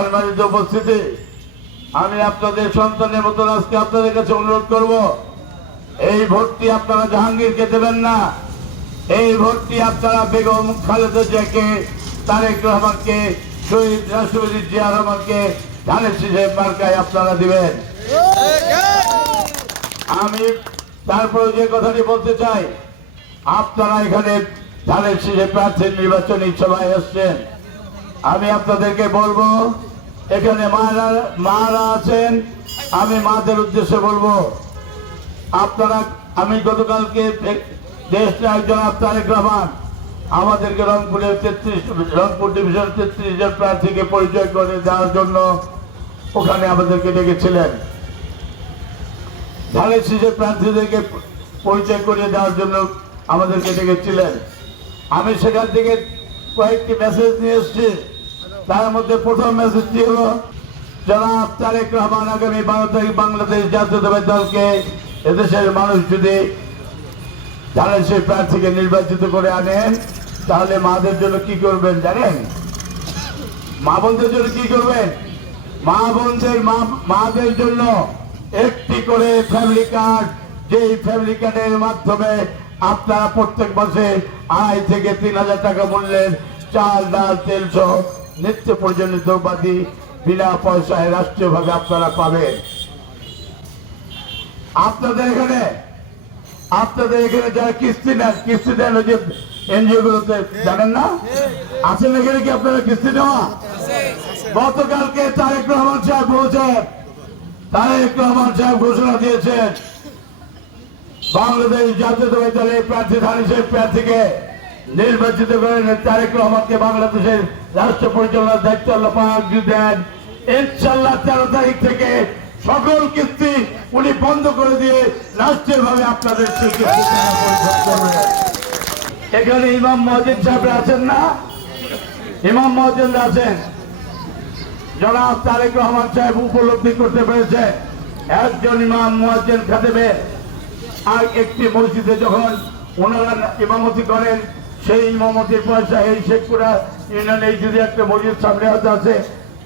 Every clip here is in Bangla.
সম্মানিত উপস্থিতি। আমি আপনাদের সন্তানের মতন আজকে আপনাদের কাছে অনুরোধ করব, এই ভোটটি আপনারা জাহাঙ্গীরকে দেবেন না। এই ভোটটি আপনারা বেগম খালেদা জিয়াকে, তারেক রহমানকে, শহীদ রাষ্ট্রপতি জিয়া রহমানকে, ধানের শীষের মার্কায় আপনারা দিবেন। আমি তারপরে যে কথাটি বলতে চাই, আপনারা এখানে ধানের শীষে প্রার্থীর নির্বাচনী সভায় এসছেন আমি আপনাদেরকে বলব এখানে মারা মারা আছেন। আমি মাদের উদ্দেশ্যে বলব, আপনারা, আমি গতকালকে দেশ একজন তারেক রহমান, আমাদেরকে রংপুরের তেত্রিশ, রংপুর ডিভিশন তেত্রিশ জন প্রার্থীকে পরিচয় করে দেওয়ার জন্য ওখানে আমাদেরকে ডেকেছিলেন। ধানের শীষের প্রার্থীদেরকে পরিচয় করে দেওয়ার জন্য আমাদেরকে ডেকেছিলেন। আমি সেখান থেকে কয়েকটি মেসেজ নিয়ে এসেছি। তার মধ্যে প্রথম মেসেজটি হলো জনাব তারেক রহমান আগামী বারো তারিখ বাংলাদেশ জাতীয়তাবাদী দলকে এদেশের মানুষ যদি ধানের সেই প্রার্থীকে নির্বাচিত করে আনেন, তাহলে মাদের জন্য কি করবেন জানেন? মা বোনদের জন্য কি করবেন? মা বোনদের মাদের জন্য একটি করে ফ্যামিলি কার্ড যেই ফ্যামিলি কার্ডের মাধ্যমে আপনারা প্রত্যেক মাসে আড়াই থেকে তিন হাজার টাকা মূল্যের চাল, ডাল, তেল সহ নিত্য প্রয়োজনীয় দ্রব্যাদি বিনা পয়সায় রাষ্ট্রীয়ভাবে আপনারা পাবেন। আপনাদের এখানে আপনাদের এখানে যারা কিস্তি নেন, কিস্তি দেন ওই যে এনজিও গুলোতে জানেন না? আছেন এখানে কি আপনারা কিস্তি নেওয়া? গতকালকে তারেক রহমান সাহেব বলছেন, তারেক রহমান সাহেব ঘোষণা দিয়েছেন, বাংলাদেশ জাতীয়তাবাদী দলের প্রার্থী ধানী সাহেব প্রার্থীকে নির্বাচিত করেন তারেক রহমানকে বাংলাদেশের রাষ্ট্র পরিচালনার দায়িত্ব আল্লাহ দেন ইনশাল্লাহ তেরো তারিখ থেকে সকল কিস্তি উনি বন্ধ করে দিয়ে রাষ্ট্রীয় ভাবে আপনাদের। এখানে ইমাম মহাজিদ সাহেব আছেন না? ইমাম মহাজিদ আছেন। জনাব তারেক রহমান সাহেব উপলব্ধি করতে পেরেছে, একজন ইমাম মুয়াজ্জেন খাদেমের আর একটি মসজিদে যখন ওনারা ইমামতি করেন সেই ইমামতির পয়সা এই শেখপুরা ইউনিয়নে যদি একটা মসজিদ সামনে হতে আছে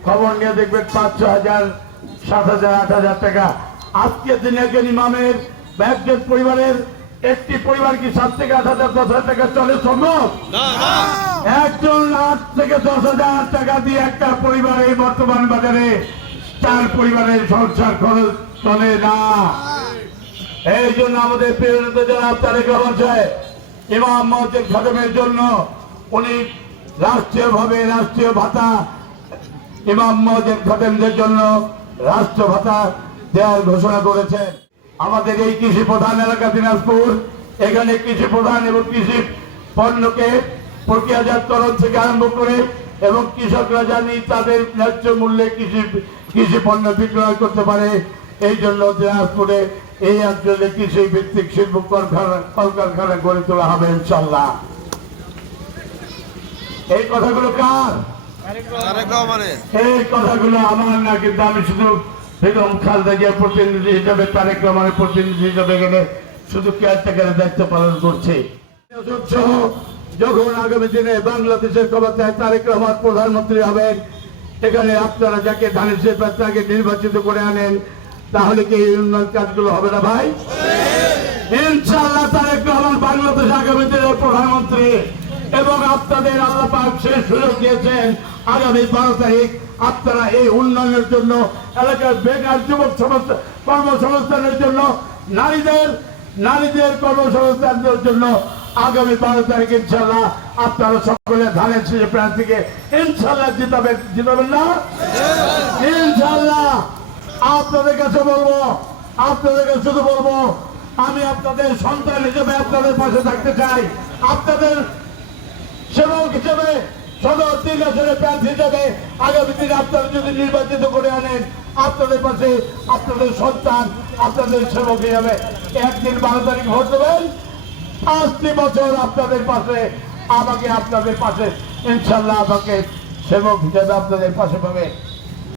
খবর নিয়ে দেখবেন পাঁচ ছ হাজার সাত হাজার আট হাজার টাকা। আজকের দিনে একজন ইমামের বা একজন পরিবারের একটি পরিবার কি সাত থেকে আট হাজার দশ হাজার টাকা চলে সম্ভব? একজন আট থেকে দশ হাজার টাকা দিয়ে একটা পরিবার এই বর্তমান বাজারে চার পরিবারের সংসার খরচ চলে না। এই জন্য আমাদের প্রেরণিত জনাব তারেক রহমান সাহেব ইমাম খাদেমের জন্য উনি রাষ্ট্রীয় ভাবে রাষ্ট্রীয় ভাতা, ইমাম মসজিদ খাদেমদের জন্য রাষ্ট্র ভাতা দেওয়ার ঘোষণা করেছেন। আমাদের এই কৃষি প্রধান এলাকা দিনাজপুর, এখানে কৃষি প্রধান এবং কৃষি পণ্যকে প্রক্রিয়াজাতকরণ থেকে আরম্ভ করে এবং কৃষকরা জানি তাদের ন্যায্য মূল্যে কৃষি কৃষি পণ্য বিক্রয় করতে পারে। এই জন্য দিনাজপুরে এই অঞ্চলে কৃষি ভিত্তিক শিল্প কলকারখানা গড়ে তোলা হবে ইনশাল্লাহ এই কথাগুলো কার? এই কথাগুলো আমার আমি শুধু বেগম খালদা প্রতিনিধি হিসাবে, তারেক রহমানের প্রতিনিধি হিসাবে শুধু দায়িত্ব পালন করছে। যখন আগামী দিনে বাংলাদেশের তারেক রহমান প্রধানমন্ত্রী হবেন, এখানে আপনারা যাকে ধানের শেষ তাকে নির্বাচিত করে আনেন তাহলে কি উন্নয়ন কাজগুলো হবে না ভাই? বাংলাদেশ আগামী দিনের প্রধানমন্ত্রী এবং আপনাদের আল্লাহ পাক সুযোগ দিয়েছেন আগামী বারো তারিখ আপনারা এই উন্নয়নের জন্য এলাকার বেকার যুবক কর্মসংস্থানের জন্য, নারীদের নারীদের কর্মসংস্থানের জন্য আগামী বারো তারিখ ইনশাল্লাহ আপনারা সকলে ধানের শীষে প্রার্থীকে ইনশাল্লাহ জিতাবেন জিতাবেন না? ইনশাল্লাহ আপনাদের কাছে বলব, আপনাদের কাছে শুধু বলব, আমি আপনাদের সন্তান হিসেবে আপনাদের পাশে থাকতে চাই। আপনাদের সেবক হিসেবে, সদর তিন আসনের প্রার্থী হিসেবে আগামী দিনে আপনারা যদি নির্বাচিত করে আনেন, আপনাদের পাশে আপনাদের সন্তান, আপনাদের সেবক হিসাবে একদিন বারো তারিখ ভোট দেবেন। পাঁচটি বছর আপনাদের পাশে, আমাকে আপনাদের পাশে, ইনশাল্লাহ আমাকে সেবক হিসেবে আপনাদের পাশে পাবে।